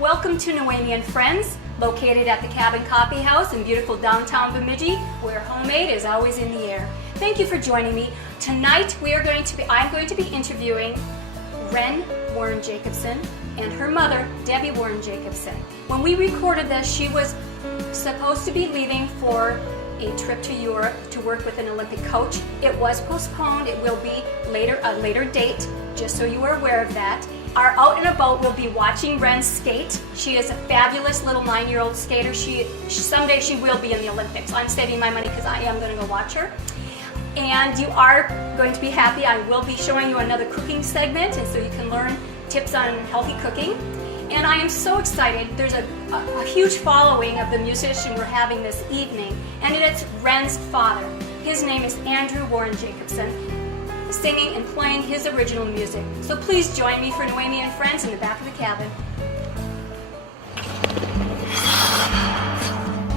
Welcome to Noemi and Friends, located at the Cabin Coffee House in beautiful downtown Bemidji, where homemade is always in the air. Thank you for joining me. Tonight I'm going to be interviewing Wren Warren Jacobson and her mother, Debbie Warren Jacobson. When we recorded this, she was supposed to be leaving for a trip to Europe to work with an Olympic coach. It was postponed. It will be a later date, just so you are aware of that. Our Out and About will be watching Wren skate. She is a fabulous little 9-year-old skater. Someday she will be in the Olympics. I'm saving my money because I am going to go watch her. And you are going to be happy. I will be showing you another cooking segment, and so you can learn tips on healthy cooking. And I am so excited. There's a huge following of the musician we're having this evening, and it's Wren's father. His name is Andrew Warren Jacobson, singing and playing his original music. So please join me for Noemi and Friends in the back of the cabin.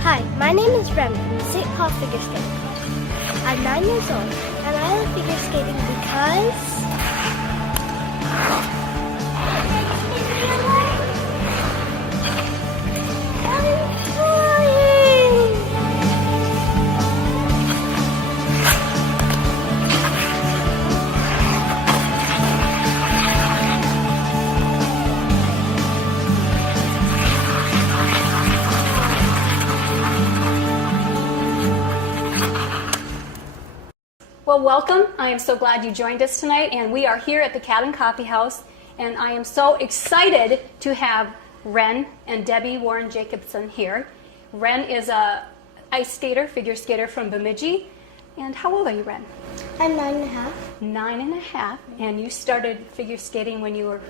Hi, my name is Wren from the St. Paul Figure Skating Club. I'm 9 years old, and I love figure skating because Well, welcome. I am so glad you joined us tonight, and we are here at the Cabin Coffee House, and I am so excited to have Wren and Debbie Warren Jacobson here. Wren is a ice skater, figure skater from Bemidji. And how old are you, Wren? I'm 9.5. 9.5. And you started figure skating when you were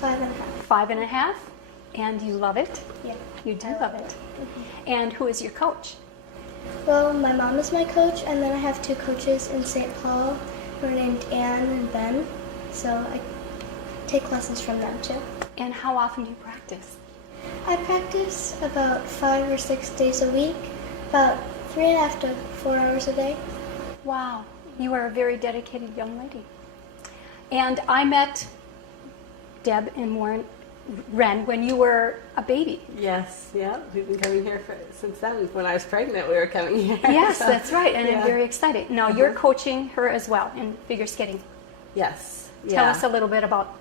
5.5. 5.5, and you love it? Yeah. You do love it. And who is your coach? Well, my mom is my coach, and then I have 2 coaches in St. Paul who are named Anne and Ben, so I take lessons from them too. And how often do you practice? I practice about 5 or 6 days a week, about 3.5 to 4 hours a day. Wow, you are a very dedicated young lady. And I met Deb and Wren when you were a baby. Yes, yeah. We've been coming here since then. When I was pregnant, we were coming here. Yes, so, that's right, and yeah. I'm very excited. Now, you're coaching her as well in figure skating. Yes. Tell us a little bit about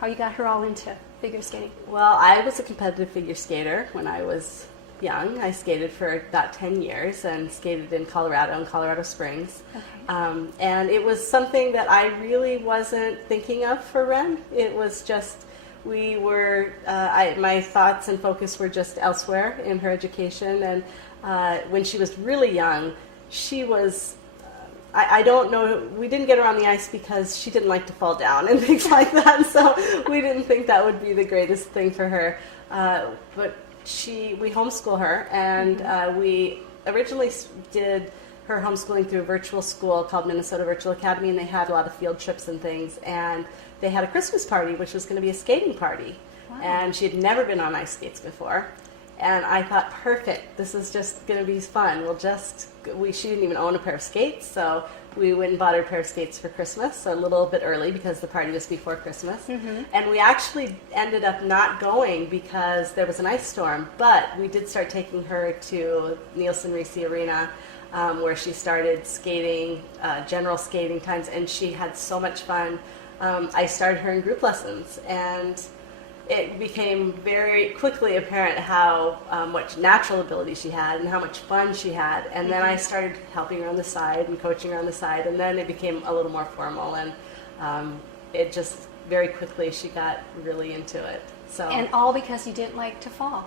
how you got her all into figure skating. Well, I was a competitive figure skater when I was young. I skated for about 10 years and skated in Colorado, in Colorado Springs. Okay. And it was something that I really wasn't thinking of for Wren. It was just... We were, my thoughts and focus were just elsewhere in her education, and when she was really young, she was, I don't know, we didn't get her on the ice because she didn't like to fall down and things like that, so we didn't think that would be the greatest thing for her, but we homeschool her, and we originally did her homeschooling through a virtual school called Minnesota Virtual Academy, and they had a lot of field trips and things, and they had a Christmas party, which was going to be a skating party. Wow. And she had never been on ice skates before. And I thought, perfect, this is just going to be fun. She didn't even own a pair of skates, so we went and bought her a pair of skates for Christmas, so a little bit early because the party was before Christmas. Mm-hmm. And we actually ended up not going because there was an ice storm, but we did start taking her to Nielsen Reese Arena, where she started skating, general skating times, and she had so much fun. I started her in group lessons, and it became very quickly apparent how much natural ability she had and how much fun she had. And then I started helping her on the side and coaching her on the side, and then it became a little more formal, and it just very quickly she got really into it. So. And all because you didn't like to fall.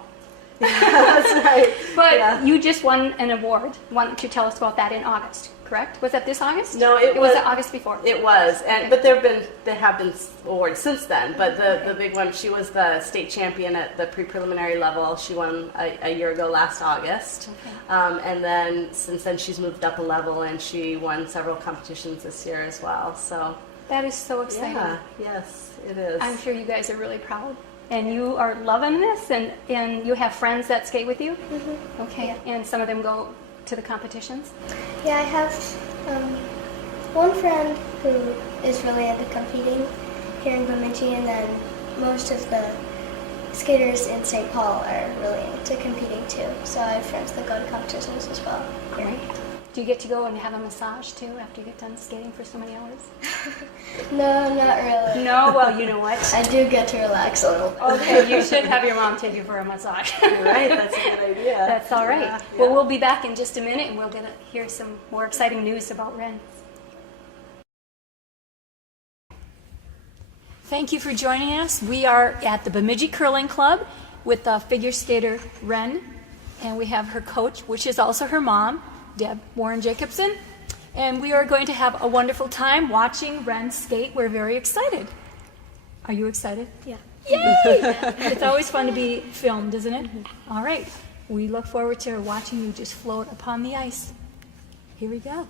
That's right. But you just won an award. Why don't you tell us about that in August? Correct? Was that this August? No, it was the August before. It was, and but there have been awards since then. But the big one, she was the state champion at the pre-preliminary level. She won a year ago, last August, and then since then she's moved up a level, and she won several competitions this year as well. So that is so exciting. Yeah, yes, it is. I'm sure you guys are really proud. And you are loving this, and you have friends that skate with you? Mm-hmm. Okay, yeah. And some of them go to the competitions? Yeah, I have one friend who is really into competing here in Bemidji, and then most of the skaters in St. Paul are really into competing too. So I have friends that go to competitions as well. Great. Do you get to go and have a massage too after you get done skating for so many hours? No, not really. No? Well, you know what? I do get to relax a little bit. Okay, you should have your mom take you for a massage. You're right, that's a good idea. That's all right. Yeah, Well, yeah. we'll be back in just a minute and we'll get to hear some more exciting news about Ren. Thank you for joining us. We are at the Bemidji Curling Club with figure skater Ren, and we have her coach, which is also her mom, Deb Warren Jacobson, and we are going to have a wonderful time watching Ren skate. We're very excited. Are you excited? Yeah. Yay! It's always fun to be filmed, isn't it? All right. We look forward to watching you just float upon the ice. Here we go.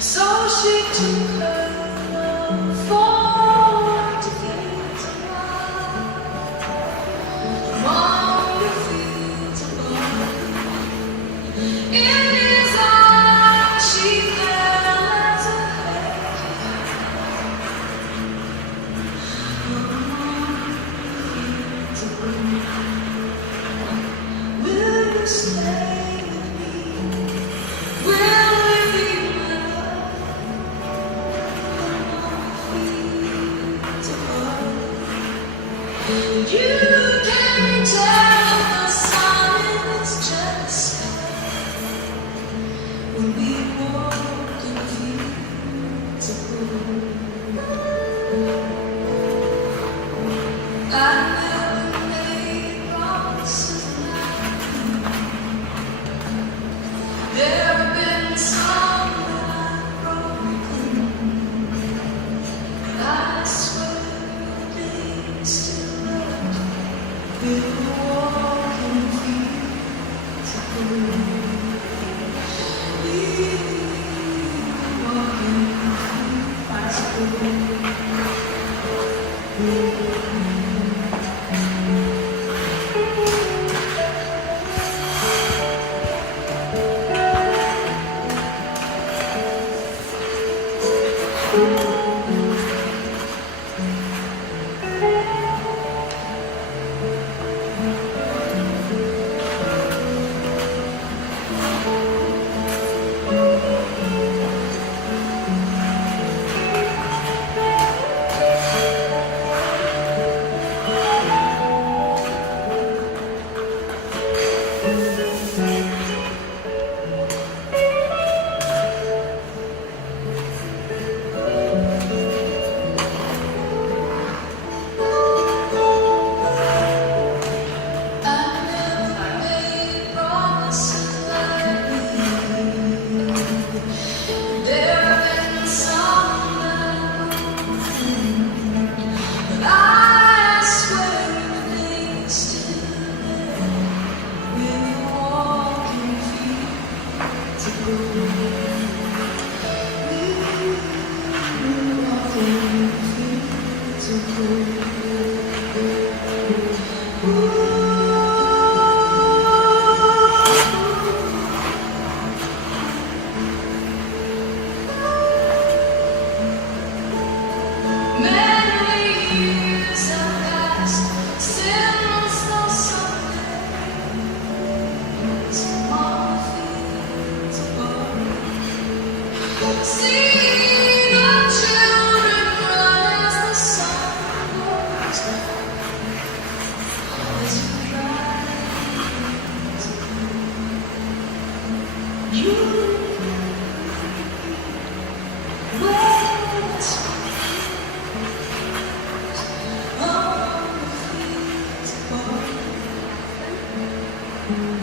So she took her love for to get among the fields above. In his arms she fell as a hare. Will you stay with me? Will you be my love? You can tell the sun is just when we walk in fields of gold. I never made promises like there have been some that I've broken. I swear they still love me. We'll walk in fields of gold. We'll walk in fields of gold.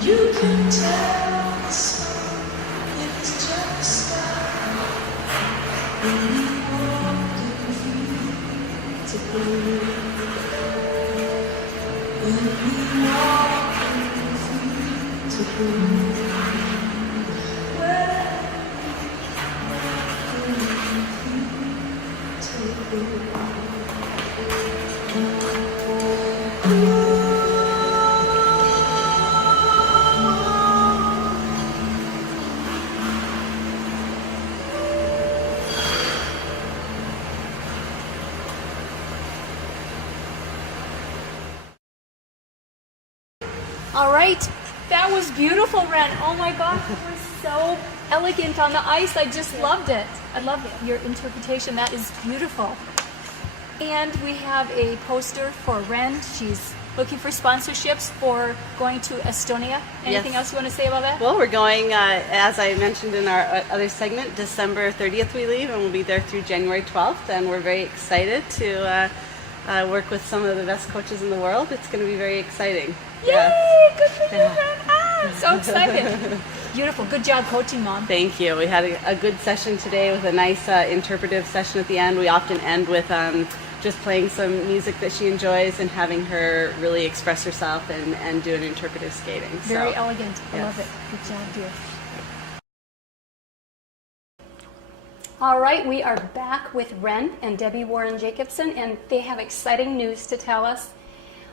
You can tell the sun if it's just out when we walk. All right, that was beautiful, Ren. Oh my gosh, it was so elegant on the ice. I just loved it. I love your interpretation. That is beautiful. And we have a poster for Ren. She's looking for sponsorships for going to Estonia. Anything Yes. else you want to say about that? Well, we're going, as I mentioned in our other segment, December 30th we leave, and we'll be there through January 12th, and we're very excited to work with some of the best coaches in the world. It's going to be very exciting. Yay! Good for you, Ren. I'm so excited. Beautiful. Good job coaching, Mom. Thank you. We had a good session today with a nice interpretive session at the end. We often end with just playing some music that she enjoys and having her really express herself and do an interpretive skating. Very So, elegant. I yes. love it. Good job, dear. All right, we are back with Ren and Debbie Warren Jacobson, and they have exciting news to tell us.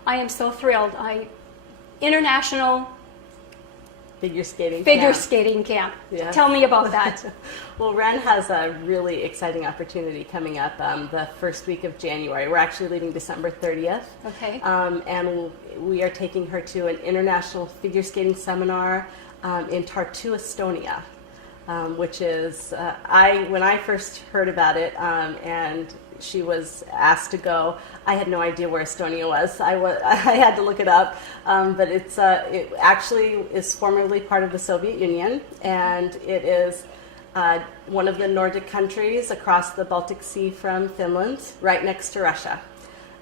I am so thrilled. International Figure skating. Figure camp. Skating Camp. Yes. Tell me about that. Well, Ren has a really exciting opportunity coming up the first week of January. We're actually leaving December 30th. Okay. And we are taking her to an international figure skating seminar in Tartu, Estonia, which is, when I first heard about it and she was asked to go, I had no idea where Estonia was. I had to look it up, but it actually is formerly part of the Soviet Union, and it is one of the Nordic countries across the Baltic Sea from Finland, right next to Russia.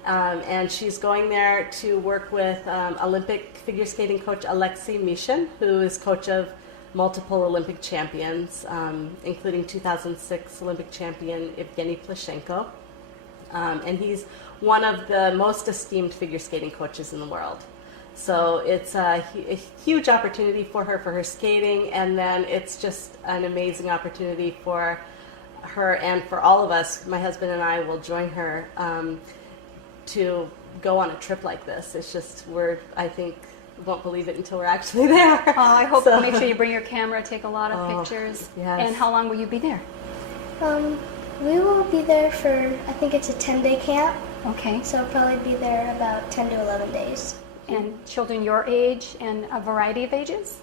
And she's going there to work with Olympic figure skating coach Alexei Mishin, who is coach of multiple Olympic champions, including 2006 Olympic champion Evgeny Plashenko. And he's one of the most esteemed figure skating coaches in the world. So it's a huge opportunity for her skating, and then it's just an amazing opportunity for her and for all of us. My husband and I will join her to go on a trip like this. It's just, I think, won't believe it until we're actually there. I hope So- make sure you bring your camera, take a lot of pictures. yes. And how long will you be there? We will be there for, I think it's a 10-day camp, Okay. so I'll probably be there about 10 to 11 days. And children your age and a variety of ages?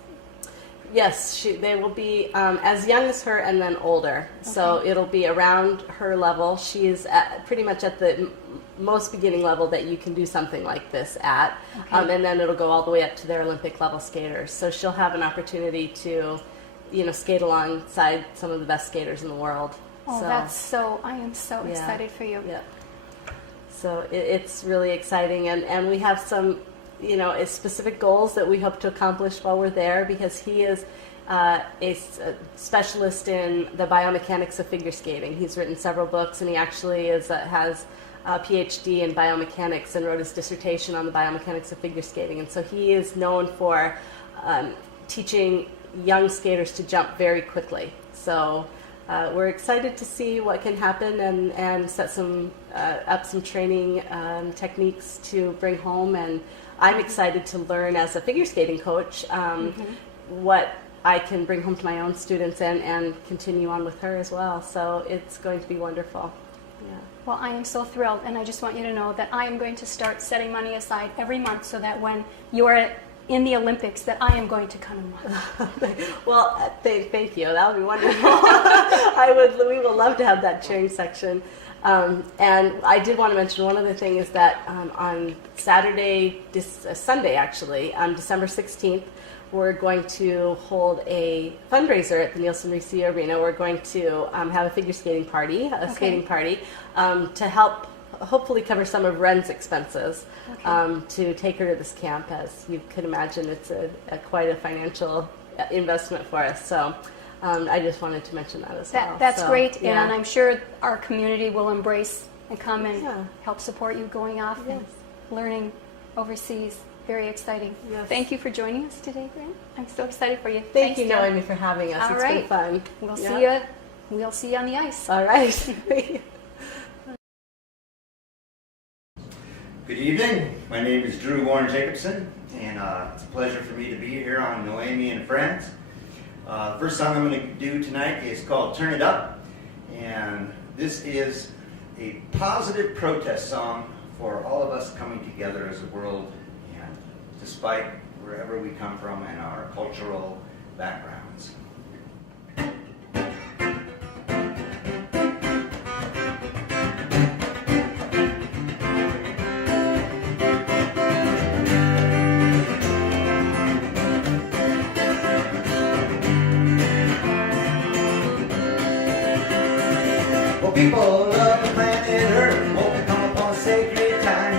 Yes, they will be as young as her and then older. So it'll be around her level. She's pretty much at the most beginning level that you can do something like this at. Okay. And then it'll go all the way up to their Olympic level skaters. So she'll have an opportunity to, skate alongside some of the best skaters in the world. Oh, I am so Yeah. excited for you. Yeah. So it's really exciting, and we have some, specific goals that we hope to accomplish while we're there, because he is a specialist in the biomechanics of figure skating. He's written several books, and he actually has a PhD in biomechanics and wrote his dissertation on the biomechanics of figure skating. And so he is known for teaching young skaters to jump very quickly. So we're excited to see what can happen and set up some training techniques to bring home. And I'm excited to learn as a figure skating coach what I can bring home to my own students and continue on with her as well. So it's going to be wonderful. Yeah. Well, I am so thrilled, and I just want you to know that I am going to start setting money aside every month so that when you are in the Olympics, that I am going to come and watch. Well, thank you. That would be wonderful. We would love to have that cheering section. And I did want to mention one other thing is that on Sunday actually, December 16th, we're going to hold a fundraiser at the Nielsen Reese Arena. We're going to have a figure skating party, skating party, to help hopefully cover some of Ren's expenses to take her to this camp. As you could imagine, it's quite a financial investment for us. So I just wanted to mention that as well. That's So, great, yeah. and I'm sure our community will embrace and come and Yeah. help support you going off and Yes. learning overseas. Very exciting. Yes. Thank you for joining us today, Grant. I'm so excited for you. Thank Thanks, you, Jill. Noemi, for having us. All It's right. been fun. We'll Yeah. see you. We'll see you on the ice. All right. Good evening. My name is Drew Warren Jacobson, and it's a pleasure for me to be here on Noemi and Friends. The first song I'm going to do tonight is called Turn It Up, and this is a positive protest song for all of us coming together as a world, and despite wherever we come from and our cultural backgrounds. Well, people of the planet Earth won't come upon sacred time.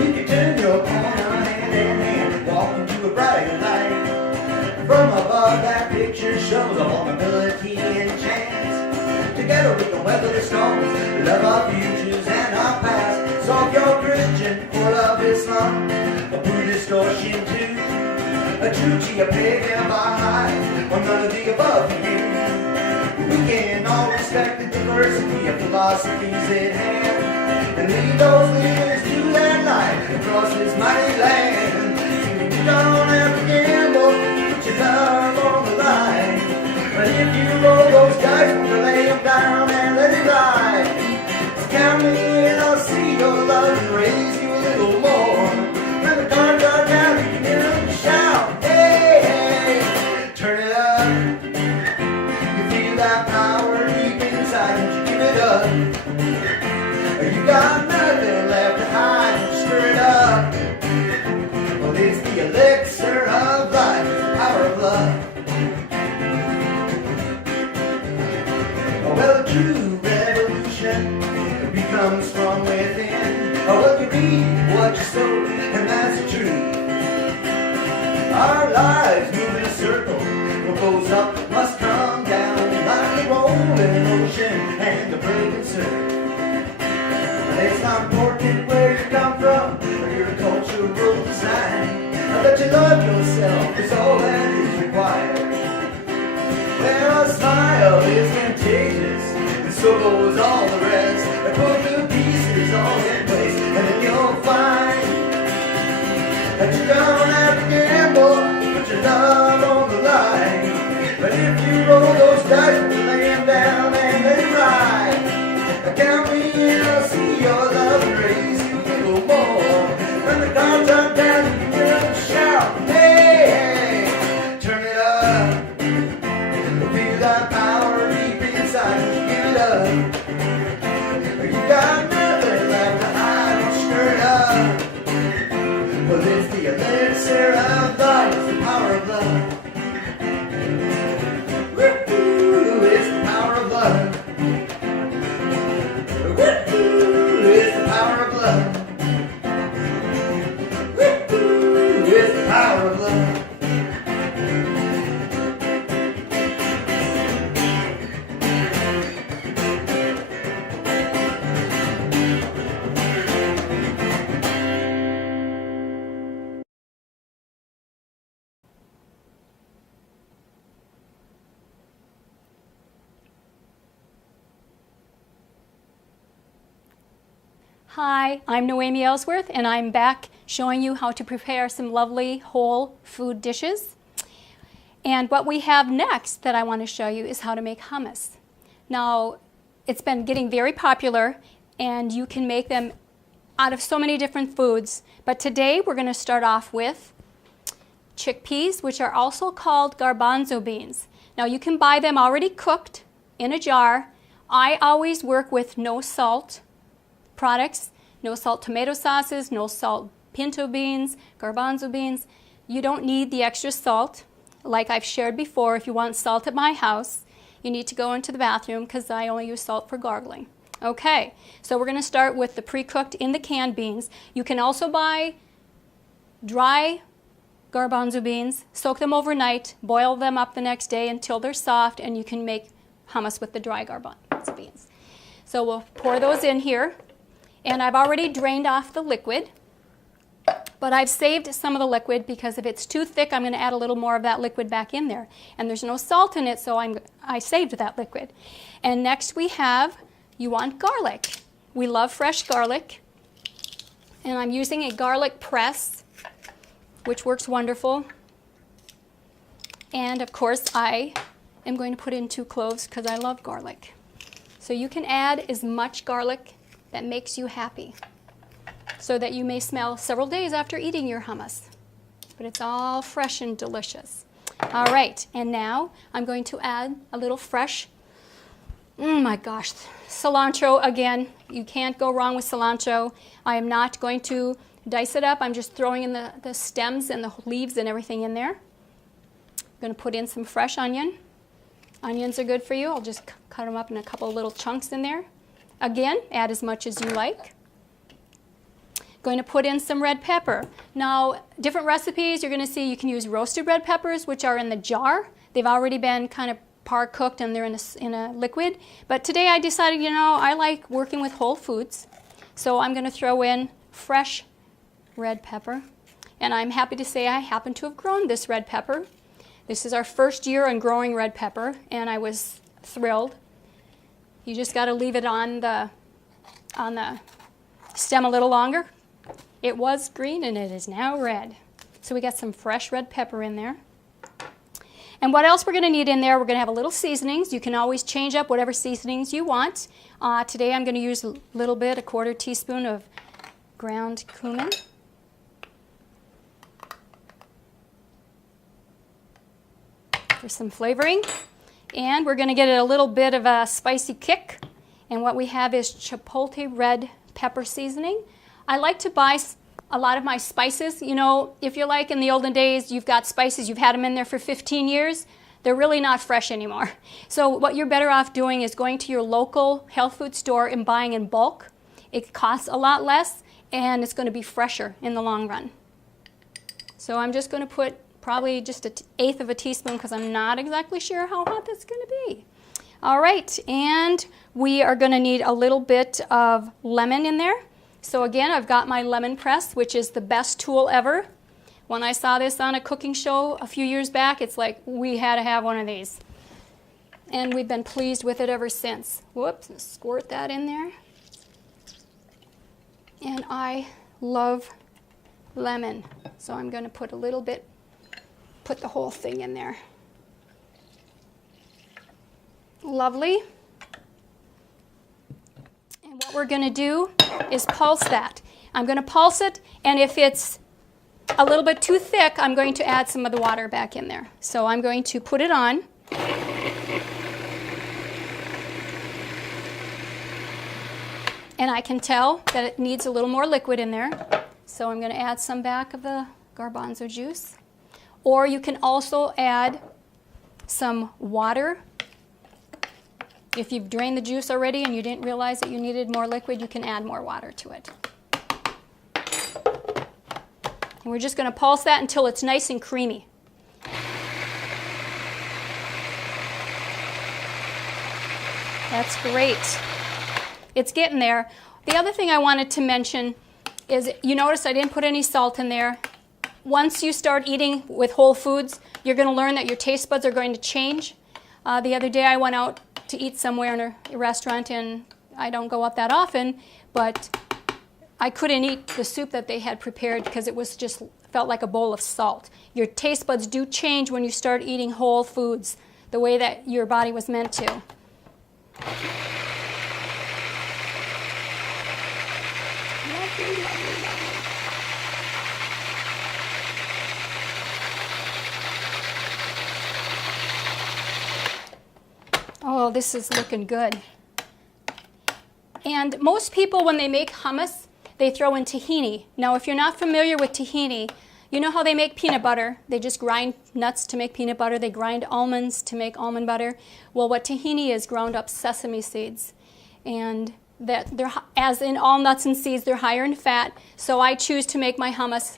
You can turn your corner hand in hand, walk into a brighter light. From above, that picture shows a vulnerability and chance. Together we can weather the storms, love our futures and our past. So if you're Christian or love Islam, a Buddhist or Shinto, a Jew, a pagan, Baha'i, or none of the above for you. We can all respect the diversity of philosophies at hand and lead those leaders to their life across this mighty land. You don't have to gamble, put your love on the line. But if you roll those dice, we're gonna lay them down and let it ride. So count me in, I'll see your love and raise you a little more. When the cards are down, you can hear them shout, hey, hey, turn it up. That power deep inside, and you give it up. You got nothing left to hide, stir it up. Well, it's the elixir of life, the power of love. Well, a true revolution becomes from within. Well, you reap what you sow, and that's the truth. Our lives move in a circle. What goes up must come down. Like the rolling ocean and the breaking surf. But it's not important where you come from or your cultural design. I bet you love yourself is all that is required. Well, a smile is contagious, and so goes all the rest. And put the pieces all in place, and then you'll find that you don't have to gamble, put your love on the line. But if you roll those dice, we'll lay them down and let it ride. Count me in, I'll see your love and raise you a little more. When the cards are down, you can hear them shout, hey, hey, turn it up. Feel that power deep inside, you give it up. You got nothing left to hide, don't stir it up. Well, it's the elixir of life, it's the power of love. It's the power of love. It's the power of love. It's the power of love. Hi, I'm Noemi Ellsworth, and I'm back showing you how to prepare some lovely whole food dishes. And what we have next that I want to show you is how to make hummus. Now, it's been getting very popular, and you can make them out of so many different foods. But today we're going to start off with chickpeas, which are also called garbanzo beans. Now, you can buy them already cooked in a jar. I always work with no salt products, no salt tomato sauces, no salt pinto beans, garbanzo beans. You don't need the extra salt. Like I've shared before, if you want salt at my house, you need to go into the bathroom because I only use salt for gargling. Okay, so we're going to start with the pre-cooked in the canned beans. You can also buy dry garbanzo beans, soak them overnight, boil them up the next day until they're soft, and you can make hummus with the dry garbanzo beans. So we'll pour those in here. And I've already drained off the liquid, but I've saved some of the liquid because if it's too thick, I'm going to add a little more of that liquid back in there. And there's no salt in it, so I saved that liquid. And next we have, you want garlic. We love fresh garlic. And I'm using a garlic press, which works wonderful. And of course, I am going to put in 2 cloves because I love garlic. So you can add as much garlic that makes you happy, so that you may smell several days after eating your hummus. But it's all fresh and delicious. All right, and now I'm going to add a little fresh, my gosh, cilantro again. You can't go wrong with cilantro. I am not going to dice it up. I'm just throwing in the stems and the leaves and everything in there. I'm going to put in some fresh onion. Onions are good for you. I'll just cut them up in a couple of little chunks in there. Again, add as much as you like. Going to put in some red pepper. Now, different recipes, you're going to see you can use roasted red peppers, which are in the jar. They've already been kind of par-cooked and they're in a liquid. But today I decided, I like working with whole foods. So I'm going to throw in fresh red pepper. And I'm happy to say I happen to have grown this red pepper. This is our first year on growing red pepper, and I was thrilled. You just got to leave it on the stem a little longer. It was green and it is now red. So we got some fresh red pepper in there. And what else we're going to need in there? We're going to have a little seasonings. You can always change up whatever seasonings you want. Today I'm going to use a little bit, a 1/4 teaspoon of ground cumin. For some flavoring. And we're going to get a little bit of a spicy kick. And what we have is chipotle red pepper seasoning. I like to buy a lot of my spices. If you're like in the olden days, you've got spices, you've had them in there for 15 years, they're really not fresh anymore. So what you're better off doing is going to your local health food store and buying in bulk. It costs a lot less, and it's going to be fresher in the long run. So I'm just going to put probably just 1/8 of a teaspoon because I'm not exactly sure how hot that's going to be. All right, and we are going to need a little bit of lemon in there. So again, I've got my lemon press, which is the best tool ever. When I saw this on a cooking show a few years back, it's like we had to have one of these. And we've been pleased with it ever since. Whoops, squirt that in there. And I love lemon, so I'm going to put a little bit, put the whole thing in there. Lovely. And what we're going to do is pulse that. I'm going to pulse it, and if it's a little bit too thick, I'm going to add some of the water back in there. So I'm going to put it on. And I can tell that it needs a little more liquid in there. So I'm going to add some back of the garbanzo juice. Or you can also add some water. If you've drained the juice already and you didn't realize that you needed more liquid, you can add more water to it. And we're just going to pulse that until it's nice and creamy. That's great. It's getting there. The other thing I wanted to mention is, you notice I didn't put any salt in there. Once you start eating with whole foods, you're going to learn that your taste buds are going to change. The other day I went out to eat somewhere in a restaurant, and I don't go out that often, but I couldn't eat the soup that they had prepared because it was just felt like a bowl of salt. Your taste buds do change when you start eating whole foods, the way that your body was meant to. Lovely, lovely, lovely. Oh, this is looking good. And most people, when they make hummus, they throw in tahini. Now, if you're not familiar with tahini, you know how they make peanut butter. They just grind nuts to make peanut butter. They grind almonds to make almond butter. Well, what tahini is, ground up sesame seeds. And that they're, as in all nuts and seeds, they're higher in fat. So I choose to make my hummus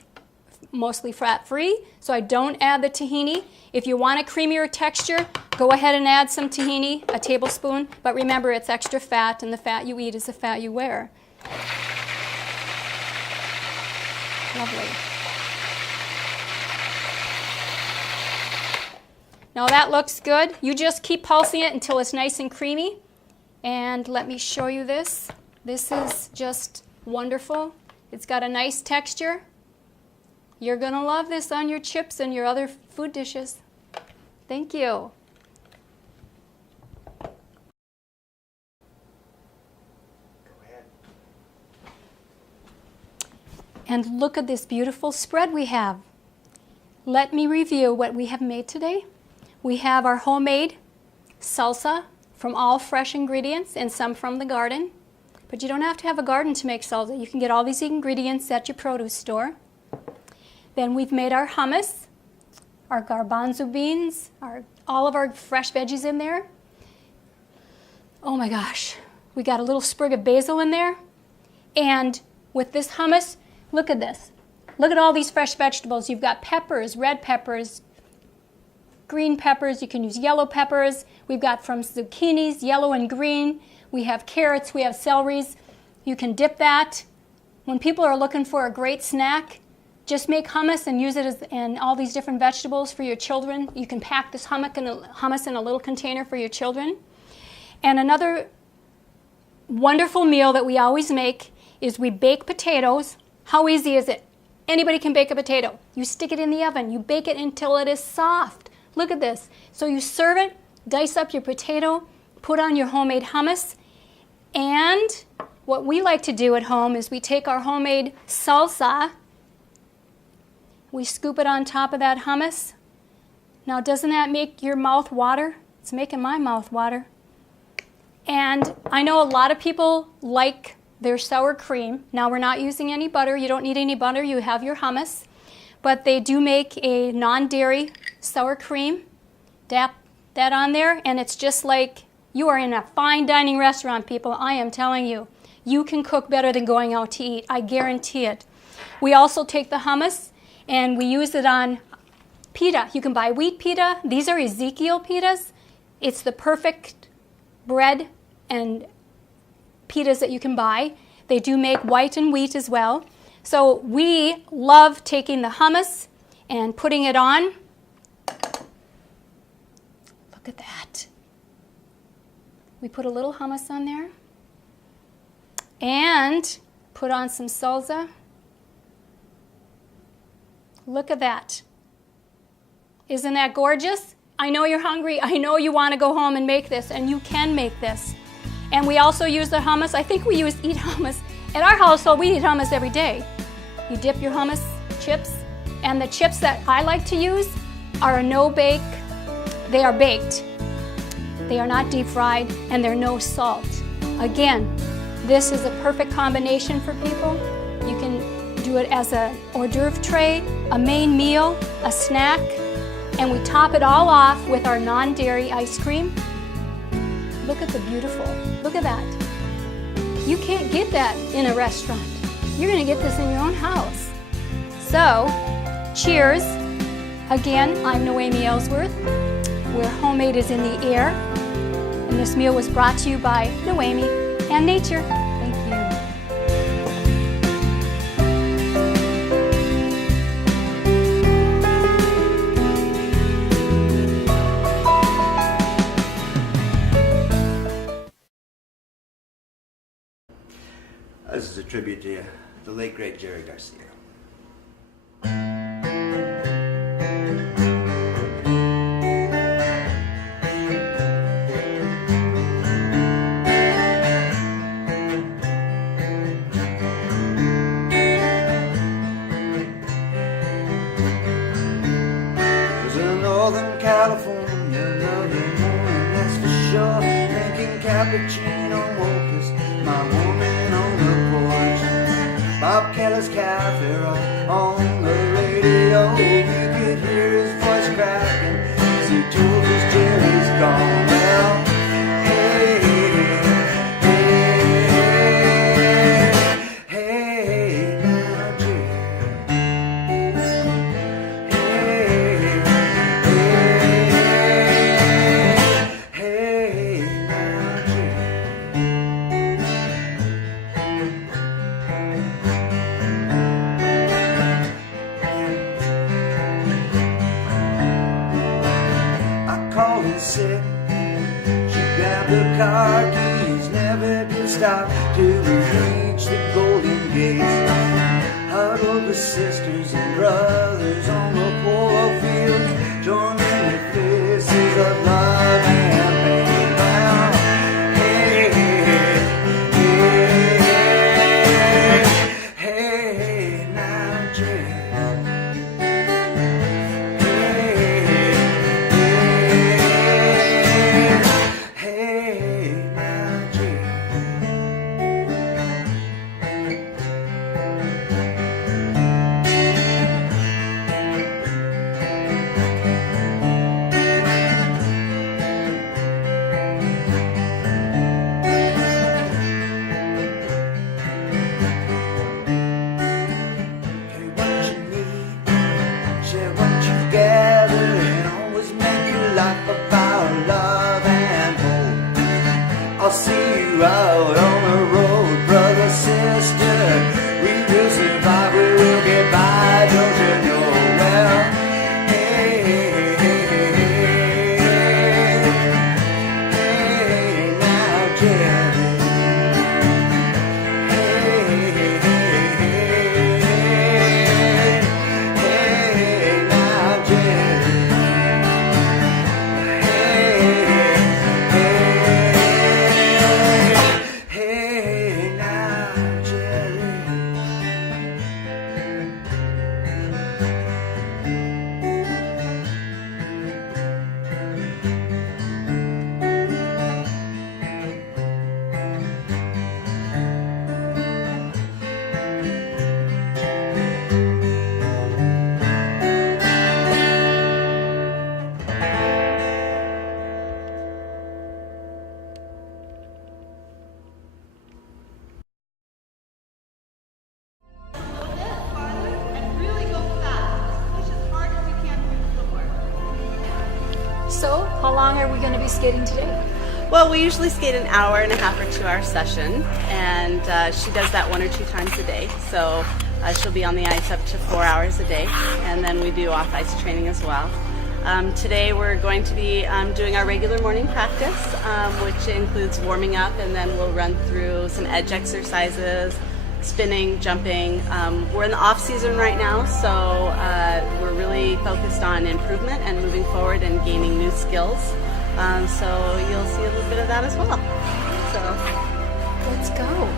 mostly fat-free, so I don't add the tahini. If you want a creamier texture, go ahead and add some tahini, a tablespoon. But remember, it's extra fat, and the fat you eat is the fat you wear. Lovely. Now that looks good. You just keep pulsing it until it's nice and creamy. And let me show you this. This is just wonderful. It's got a nice texture. You're going to love this on your chips and your other food dishes. Thank you. Go ahead. And look at this beautiful spread we have. Let me review what we have made today. We have our homemade salsa from all fresh ingredients and some from the garden. But you don't have to have a garden to make salsa. You can get all these ingredients at your produce store. Then we've made our hummus, our garbanzo beans, all of our fresh veggies in there. Oh my gosh, we got a little sprig of basil in there. And with this hummus, look at this. Look at all these fresh vegetables. You've got peppers, red peppers, green peppers. You can use yellow peppers. We've got from zucchinis, yellow and green. We have carrots, we have celeries. You can dip that. When people are looking for a great snack, just make hummus and use it in all these different vegetables for your children. You can pack this hummus in a little container for your children. And another wonderful meal that we always make is we bake potatoes. How easy is it? Anybody can bake a potato. You stick it in the oven. You bake it until it is soft. Look at this. So you serve it, dice up your potato, put on your homemade hummus, and what we like to do at home is we take our homemade salsa, we scoop it on top of that hummus. Now, doesn't that make your mouth water? It's making my mouth water. And I know a lot of people like their sour cream. Now, we're not using any butter. You don't need any butter. You have your hummus. But they do make a non-dairy sour cream. Dap that on there, and it's just like you are in a fine dining restaurant, people. I am telling you. You can cook better than going out to eat. I guarantee it. We also take the hummus and we use it on pita. You can buy wheat pita. These are Ezekiel pitas. It's the perfect bread and pitas that you can buy. They do make white and wheat as well. So we love taking the hummus and putting it on. Look at that. We put a little hummus on there and put on some salsa. Look at that. Isn't that gorgeous? I know you're hungry. I know you want to go home and make this, and you can make this. And we also use the hummus. I think we eat hummus. At our household, we eat hummus every day. You dip your hummus chips, and the chips that I like to use are a no-bake. They are baked. They are not deep fried, and they're no salt. Again, this is a perfect combination for people. You can do it as an hors d'oeuvre tray, a main meal, a snack, and we top it all off with our non-dairy ice cream. Look at the beautiful, look at that. You can't get that in a restaurant. You're gonna get this in your own house. So, cheers. Again, I'm Noemi Ellsworth, where homemade is in the air. And this meal was brought to you by Noemi and nature. Thank you. This is a tribute to the late, great Jerry Garcia. Northern California, another morning, that's for sure. Drinking cappuccino mochas, my woman on the porch. Bob Kelly's cafe rock on the radio. You could hear his voice cracking as he told us Jerry's gone. Well, hey, hey, hey, now Jerry. stop till we reach the golden gates. Huddle the sisters and brothers on the polo fields, join in the faces of love and pain. Well, hey, hey, hey, hey, now, Jane. Hey, hey, hey, now, Jane. Hey, what you need, share what you gather, and always make your life about love and hope. I'll see you out on the road, brother, sister. We will survive, we will get by, don't you know? Well, hey, hey, hey, hey, hey, now, Jerry. Hey, now, Jerry. Hey, now, Jerry. So, how long are we going to be skating today? Well, we usually skate an hour and a half or 2 hour session, and she does that 1 or 2 times a day. So she'll be on the ice up to 4 hours a day, and then we do off ice training as well. Today we're going to be doing our regular morning practice, which includes warming up, and then we'll run through some edge exercises, spinning, jumping. We're in the off season right now, so we're really focused on improvement and moving forward and gaining new skills. So you'll see a little bit of that as well. So Let's go.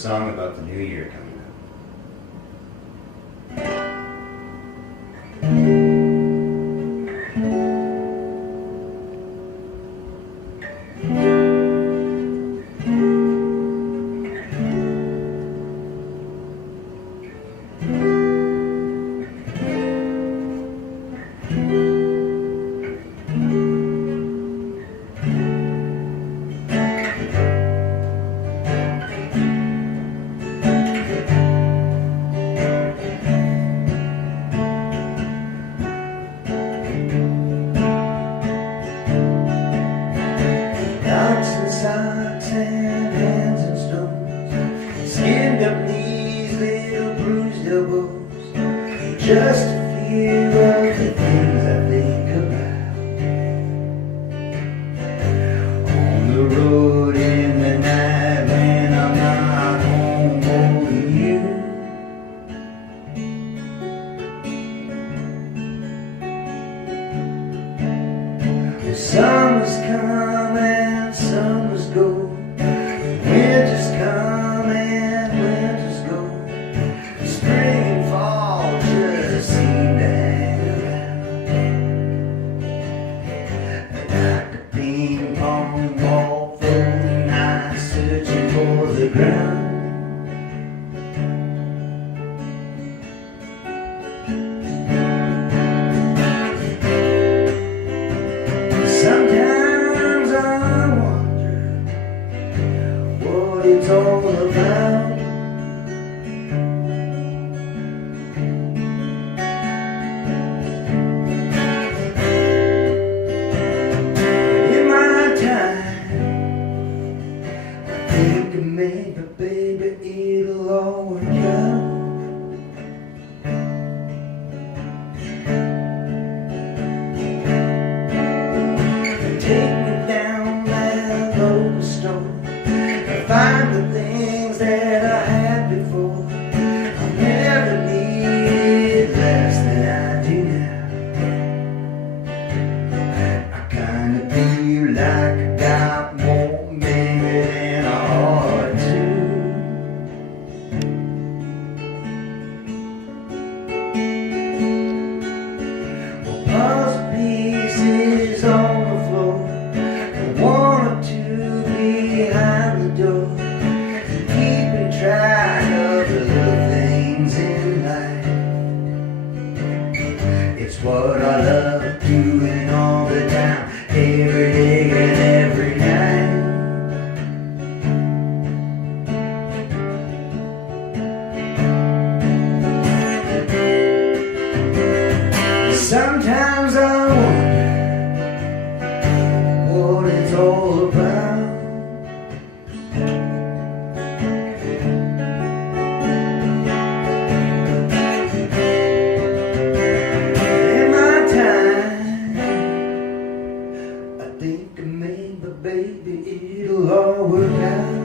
song about the new year coming up. Rocks and socks and hands and stones, skinned up knees, little bruised elbows, just a few of the things I think about. On the road in the night when I'm not home holding you. The summer's come and summers go, winters come and winters go, spring and fall just seem to hang around. Like a ping pong ball floating high, searching for the ground. Sometimes I wonder what it's all about. In my time, I think maybe, baby, it'll all work out. Take me down that local store, find the things that I had before. I'll never need less than I do now. I kinda feel like I got more maybe than I ought to. Well, puzzle pieces on the floor, one or two behind the door, keeping track of the little things in life. It's what I love doing all the time, every day and every night. Sometimes I wonder what it's all about. In my time, I think maybe, baby, it'll all work out.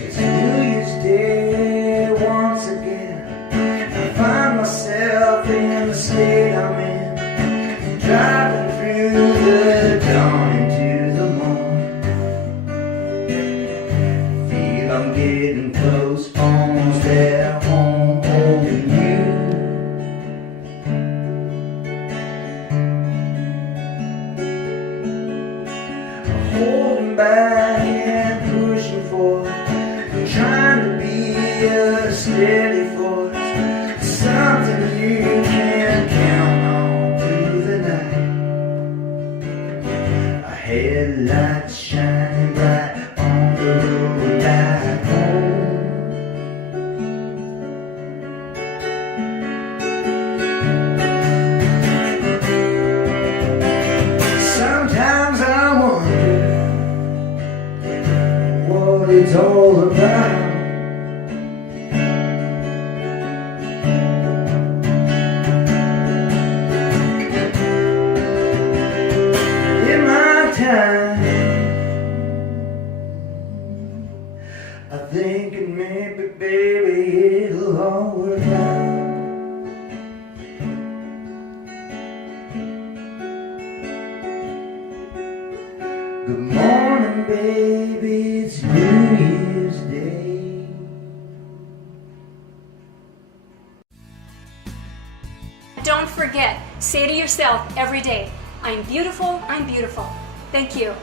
It's New Year's Day once again. I find myself in the state I'm in, driving through the dawn into the morn. Feel I'm getting close, almost at home, holding you. Holding back and pushing forward, trying to be a steady force, something you lights shining bright on the road back home. Sometimes I wonder what it's all about. In my time, I think it maybe, baby, it'll all work out. Good morning, baby, it's New Year's Day. Don't forget, say to yourself every day, I'm beautiful, I'm beautiful. Thank you.